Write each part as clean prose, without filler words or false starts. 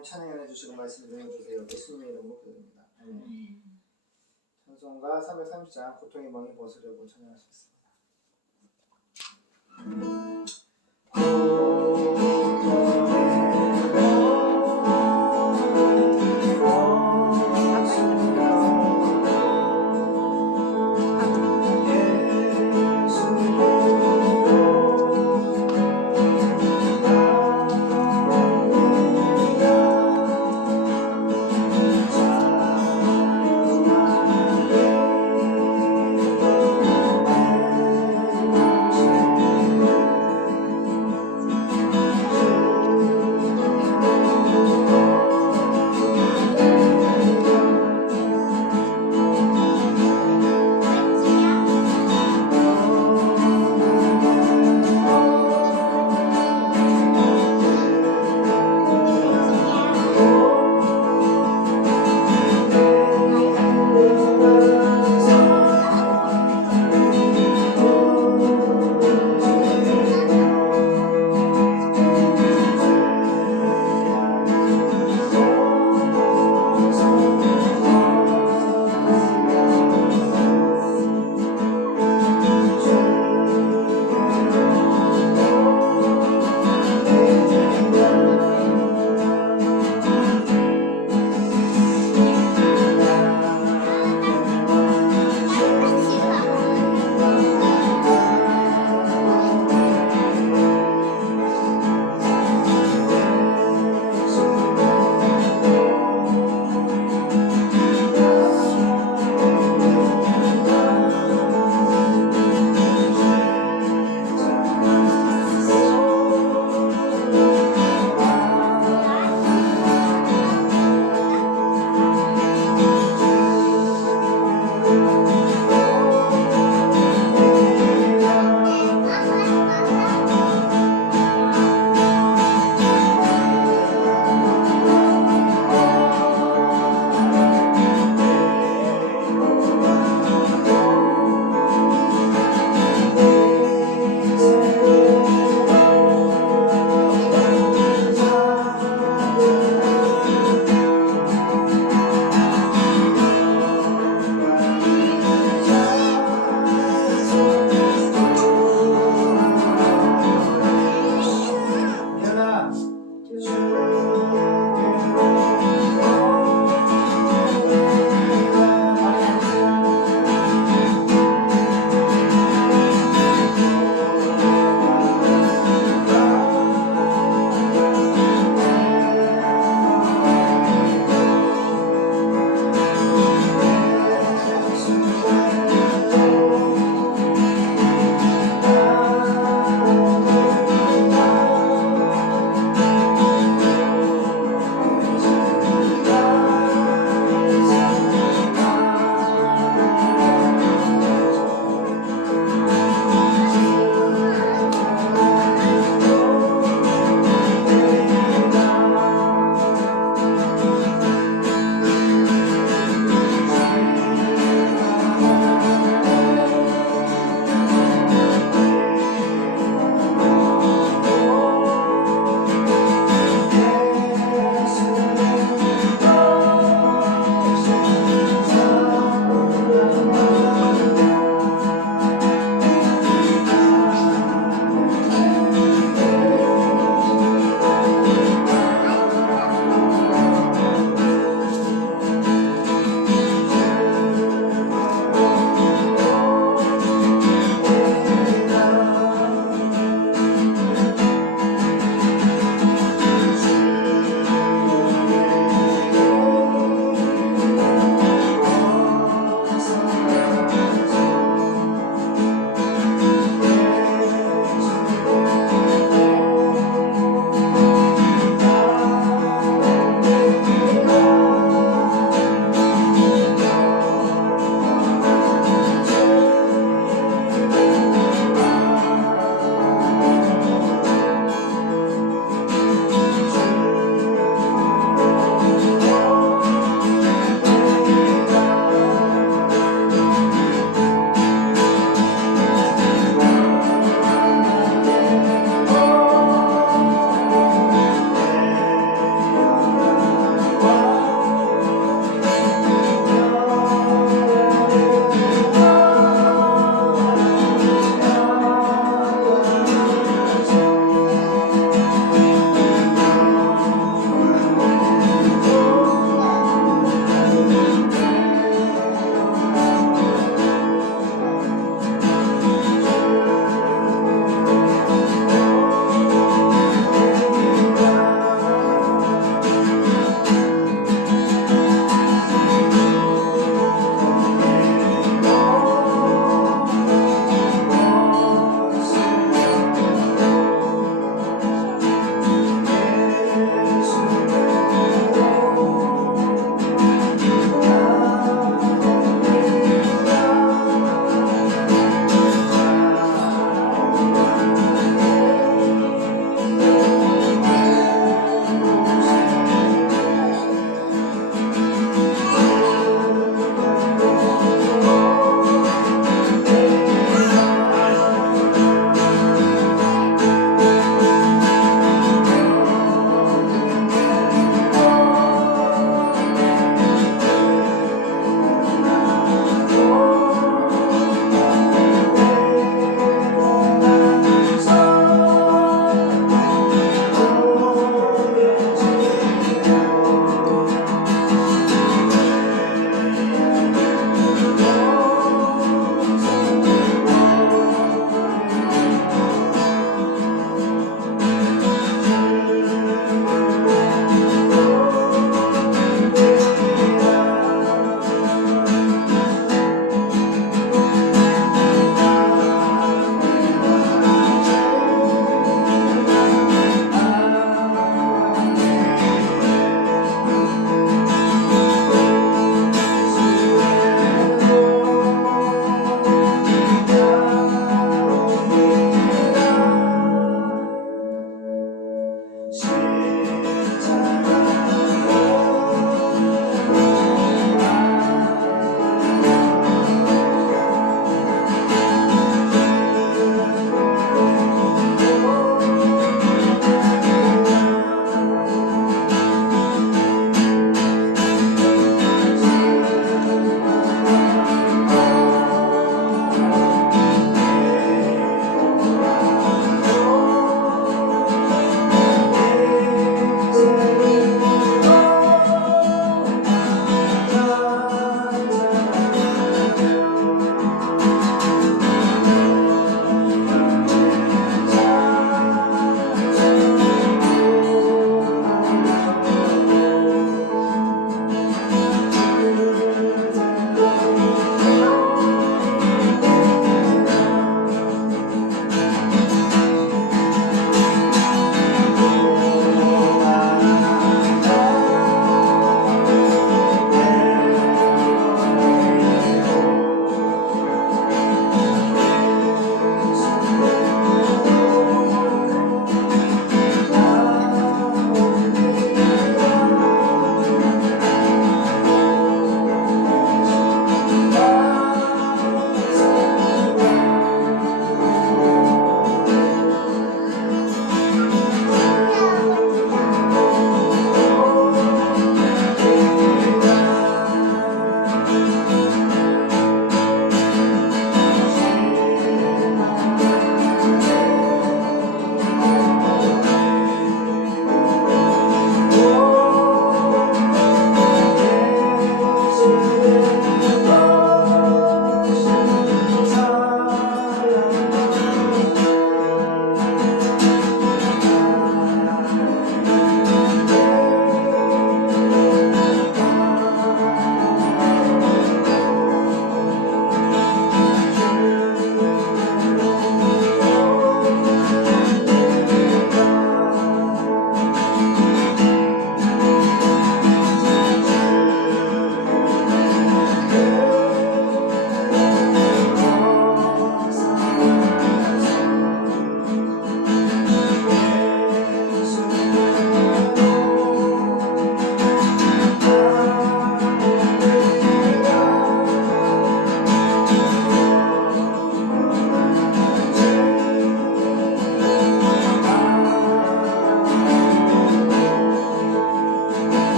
하나님 찬양해 주시고 말씀 전해주세요. 예수님의 이름으로 기도드립니다. 아멘. 찬송가 330장 고통의 멍에 벗으려고 찬양하시겠습니다.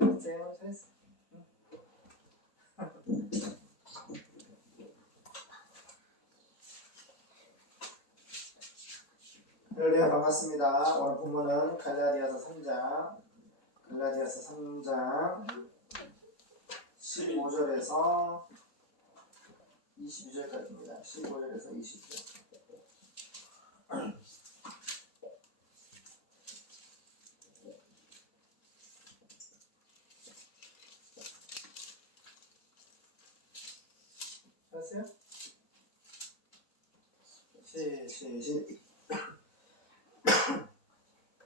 잘했어요. 잘했어. 할렐루야 반갑습니다. 오늘 본문은 갈라디아서 3장 15절에서 22절까지입니다. 15절에서 22절. 하세요?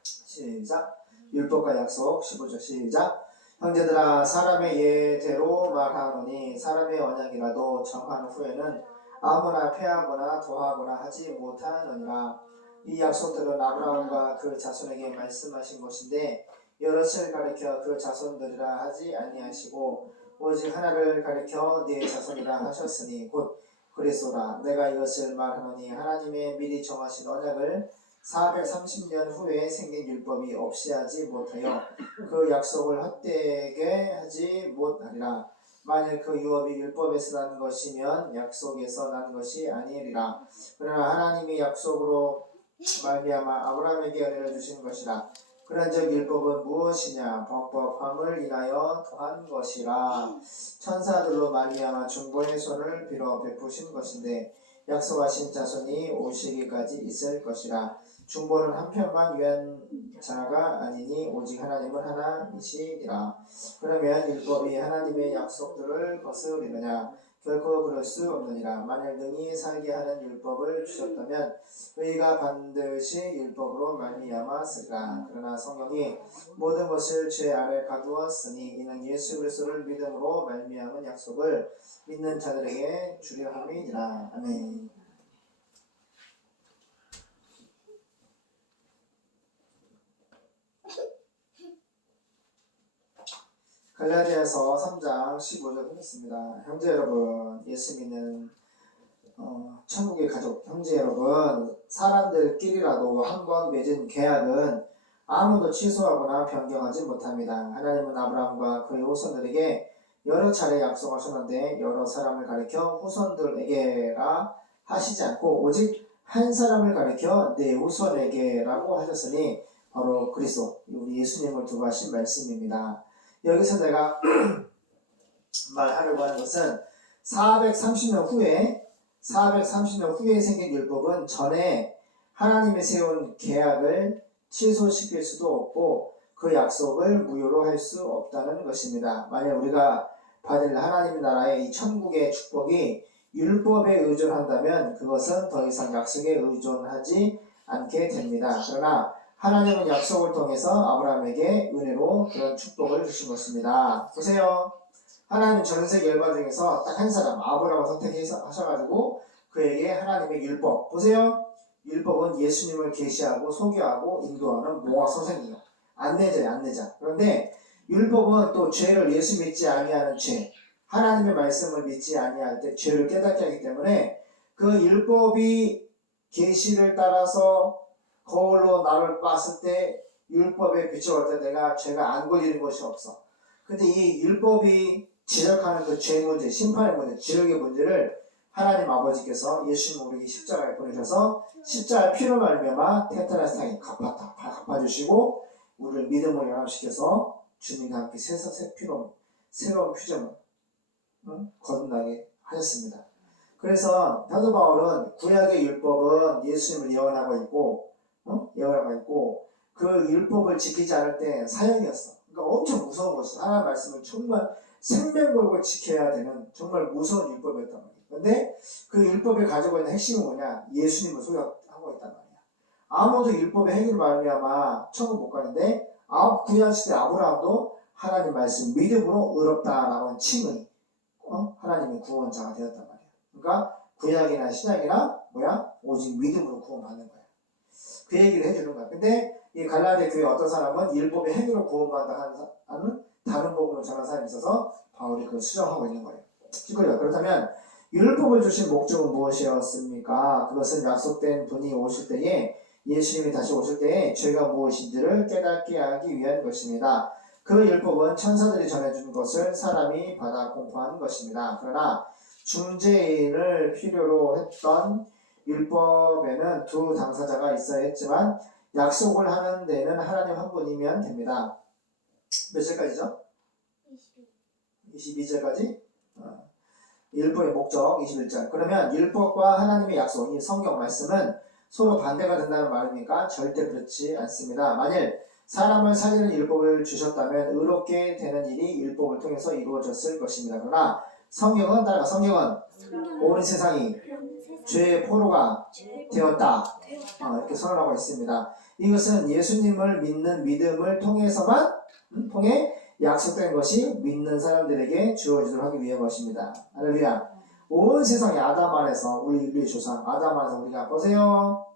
시작. 율법과 약속 15절 시작. 형제들아 사람의 예대로 말하노니 사람의 언약이라도 정한 후에는 아무나 폐하거나 더하거나 하지 못하느니라. 이 약속들은 아브라함과 그 자손에게 말씀하신 것인데 여럿을 가리켜 그 자손들이라 하지 아니하시고 오직 하나를 가리켜 네 자손이라 하셨으니 곧 그리스도라. 내가 이것을 말하노니 하나님의 미리 정하신 언약을 430년 후에 생긴 율법이 없이 하지 못하여 그 약속을 헛되게 하지 못하리라. 만일 그 유업이 율법에서 난 것이면 약속에서 난 것이 아니리라. 그러나 하나님이 약속으로 말미암아 아브라함에게 은혜를 주신 것이라. 그런즉 율법은 무엇이냐? 법함을 인하여 더한 것이라. 천사들로 말미암아 중보의 손을 빌어 베푸신 것인데 약속하신 자손이 오시기까지 있을 것이라. 중보는 한편만 위한 자가 아니니 오직 하나님은 하나이시니라. 그러면 율법이 하나님의 약속들을 거스르느냐? 결코 그럴 수 없느니라. 만일 능히 살게 하는 율법을 주셨다면 의가 반드시 율법으로 말미암아 쓰리라. 그러나 성경이 모든 것을 죄 아래 가두었으니 이는 예수 그리스도를 믿음으로 말미암은 약속을 믿는 자들에게 주려 함이니라. 아멘. 갈라디아서 3장 15절 보겠습니다. 형제 여러분, 예수 믿는 천국의 가족 형제 여러분, 사람들끼리라도 한번 맺은 계약은 아무도 취소하거나 변경하지 못합니다. 하나님은 아브라함과 그의 후손들에게 여러 차례 약속하셨는데 여러 사람을 가리켜 후손들에게라 하시지 않고 오직 한 사람을 가리켜 내 후손에게라고 하셨으니 바로 그리스도, 우리 예수님을 두고 하신 말씀입니다. 여기서 내가 말하려고 하는 것은 430년 후에 생긴 율법은 전에 하나님이 세운 계약을 취소시킬 수도 없고 그 약속을 무효로 할 수 없다는 것입니다. 만약 우리가 받을 하나님의 나라의 이 천국의 축복이 율법에 의존한다면 그것은 더 이상 약속에 의존하지 않게 됩니다. 그러나 하나님은 약속을 통해서 아브라함에게 은혜로 그런 축복을 주신 것입니다. 보세요. 하나님은 전세계 열방 중에서 딱 한 사람 아브라함을 선택하셔가지고 그에게 하나님의 율법, 보세요. 율법은 예수님을 계시하고 소개하고 인도하는 모학 선생이에요. 안내자. 그런데 율법은 또 죄를 예수 믿지 아니하는 죄, 하나님의 말씀을 믿지 아니할 때 죄를 깨닫게 하기 때문에 그 율법이 계시를 따라서 거울로 나를 봤을 때 율법에 비춰볼 때 내가 죄가 안 걸리는 것이 없어. 근데 이 율법이 지적하는 그 죄 문제, 심판의 문제, 지옥의 문제를 하나님 아버지께서 예수님 우리에게 십자가에 보내셔서 십자가의 피로 말미암아 테텔레스타에 갚아주시고 우리를 믿음으로 연합시켜서 주님과 함께 새로운 표정을 거듭나게 하셨습니다. 그래서 사도 바울은 구약의 율법은 예수님을 예언하고 있고 그 율법을 지키지 않을 때 사형이었어. 그러니까 엄청 무서운 것이 하나님의 말씀을 정말 생명 걸고 지켜야 되는 정말 무서운 율법이었단 말이야. 근데 그 율법이 가지고 있는 핵심은 뭐냐? 예수님을 소유하고 있단 말이야. 아무도 율법의 행위를 말미암아 천국 못 가는데 구약시대 아브라함도 하나님 말씀 믿음으로 의롭다라고 하는 칭의 하나님의 구원자가 되었단 말이야. 그러니까 구약이나 신약이나 오직 믿음으로 구원받는 거야. 그 얘기를 해주는 거야. 근데 이 갈라디아 교회 어떤 사람은 율법의 행위로 구원받는다 하는 다른 복음을 전하는 사람이 있어서 바울이 그걸 수정하고 있는 거예요. 그렇다면 율법을 주신 목적은 무엇이었습니까? 그것은 약속된 분이 오실 때에 예수님이 다시 오실 때에 죄가 무엇인지를 깨닫게 하기 위한 것입니다. 그 율법은 천사들이 전해준 것을 사람이 받아 공포한 것입니다. 그러나 중재인을 필요로 했던 율법에는 두 당사자가 있어야 했지만 약속을 하는 데는 하나님 한 분이면 됩니다. 몇 절까지죠? 22절까지? 율법의 목적 21절. 그러면 율법과 하나님의 약속, 이 성경 말씀은 서로 반대가 된다는 말입니까? 절대 그렇지 않습니다. 만일 사람을 살리는 율법을 주셨다면 의롭게 되는 일이 율법을 통해서 이루어졌을 것입니다. 그러나 성경은 온 세상이 죄의 포로가 되었다. 이렇게 선언하고 있습니다. 이것은 예수님을 믿는 믿음을 통해서만 통해 약속된 것이 믿는 사람들에게 주어지도록 하기 위한 것입니다. 할렐루야. 온 세상이 아담 안에서 우리 인류의 조상 아담 안에서 우리가 보세요.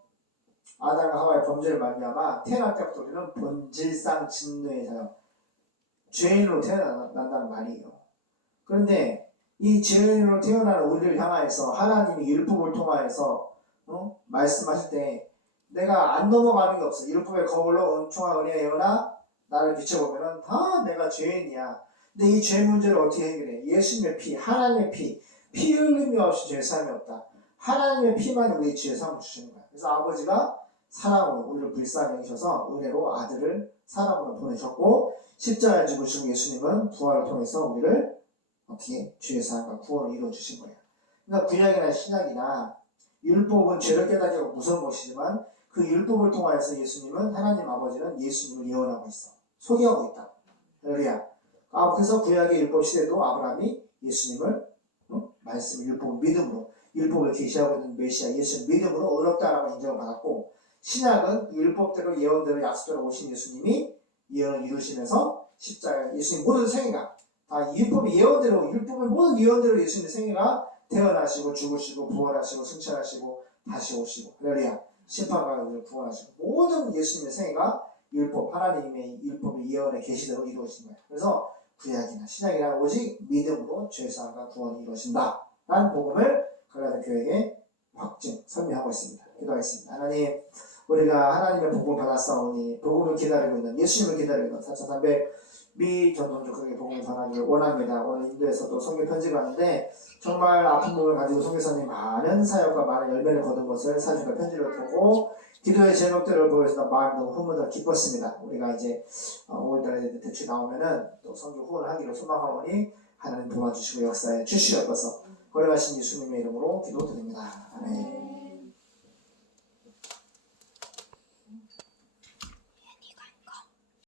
아담과 하와의 범죄를 말미암아 태어날 때부터 우리는 본질상 진노의 자녀, 죄인으로 태어난다는 말이에요. 그런데 이 죄인으로 태어나는 우리를 향하여서 하나님이 율법을 통하여서 말씀하실 때 내가 안 넘어가는 게 없어. 율법의 거울로 은총한 은혜의 영혼아 나를 비춰보면 다 내가 죄인이야. 근데 이 죄 문제를 어떻게 해결해? 예수님의 피, 하나님의 피 흘림이 없이 죄 사함이 없다. 하나님의 피만 우리 죄 사함을 주시는 거야. 그래서 아버지가 사랑으로 우리를 불쌍히 여기셔서 은혜로 아들을 사랑으로 보내셨고 십자가에 죽으신 예수님은 부활을 통해서 우리를 어떻게 죄 사함과 구원을 이루어 주신 거예요. 그러니까 구약이나 신약이나 율법은 죄를 깨닫게 하고 무서운 것이지만 그 율법을 통하여서 예수님은 하나님 아버지는 예수님을 예언하고 있어. 소개하고 있다. 할렐루야. 그래서 구약의 율법 시대도 아브라함이 예수님을 말씀 율법을 믿음으로 율법을 계시하고 있는 메시아 예수를 믿음으로 어렵다라고 인정을 받았고 신약은 율법대로 예언대로 약속대로 오신 예수님이 예언을 이루시면서 십자가 예수님 모든 생애가 다 율법의 예언대로 율법의 모든 예언대로 예수님의 생애가 태어나시고 죽으시고 부활하시고 승천하시고 다시 오시고 할렐루야. 심판과 우리를 구원하시고 모든 예수님의 생애가 율법 하나님의 율법의 예언의 계시대로 이루어진 거예요. 그래서 구약이나 신약이나 오직 믿음으로 죄사함과 구원이 이루어진다 라는 복음을 갈라디아 교회에 확증 설명하고 있습니다. 기도하겠습니다. 하나님 우리가 하나님의 복음을 받았사오니 복음을 기다리고 있는 예수님을 기다리고 있는 4300 미전통적하게 복음을 전하기를 원합니다. 오늘 인도에서도 성경 편지가 왔는데 정말 아픈 몸을 가지고 선교사님 많은 사역과 많은 열매를 거둔 것을 사진과 편지를 보고 기도의 제목들을 보여서 마음이 너무 흐뭇하고 기뻤습니다. 우리가 이제 5월달에 대출 나오면은 또 성교 후원을 하기로 소망하오니 하나님 도와주시고 역사에 주시옵소서. 걸어가신 예수님의 이름으로 기도드립니다. 아멘.